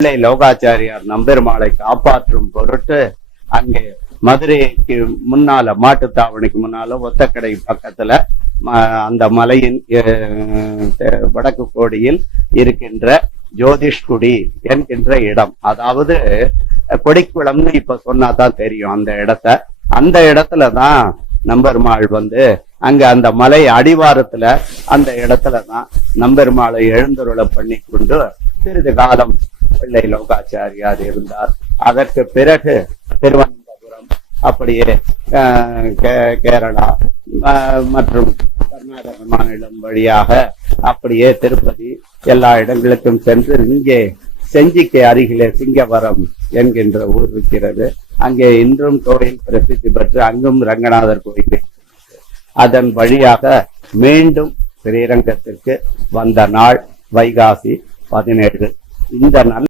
பிள்ளை லோகாச்சாரியார் நம்பெருமாளை காப்பாற்றும் பொருட்டு அங்கே மதுரைக்கு முன்னால மாட்டுத்தாவணிக்கு முன்னால ஒத்தக்கடை பக்கத்துல அந்த மலையின் வடக்கு கோடியில் இருக்கின்ற ஜோதிஷ்குடி என்கின்ற இடம், அதாவது கொடிக்குளம்னு இப்ப சொன்னாதான் தெரியும் அந்த இடத்துலதான் நம்பெருமாள் அங்க அந்த மலை அடிவாரத்துல அந்த இடத்துலதான் நம்பெருமாளை எழுந்தருளை பண்ணி கொண்டு சிறிது காலம் பிள்ளை லோகாச்சாரியார் இருந்தார். அதற்கு பிறகு திருவனந்தபுரம், அப்படியே கேரளா மற்றும் கர்நாடக மாநிலம் வழியாக அப்படியே திருப்பதி எல்லா இடங்களுக்கும் சென்று இங்கே செஞ்சிக்கு அருகிலே சிங்கவரம் என்கின்ற ஊர் இருக்கிறது. அங்கே இன்றும் கோயில் பிரசித்தி பெற்று அங்கும் ரங்கநாதர் கோயில். அதன் வழியாக மீண்டும் ஸ்ரீரங்கத்திற்கு வந்த நாள் வைகாசி 17. இந்த நல்ல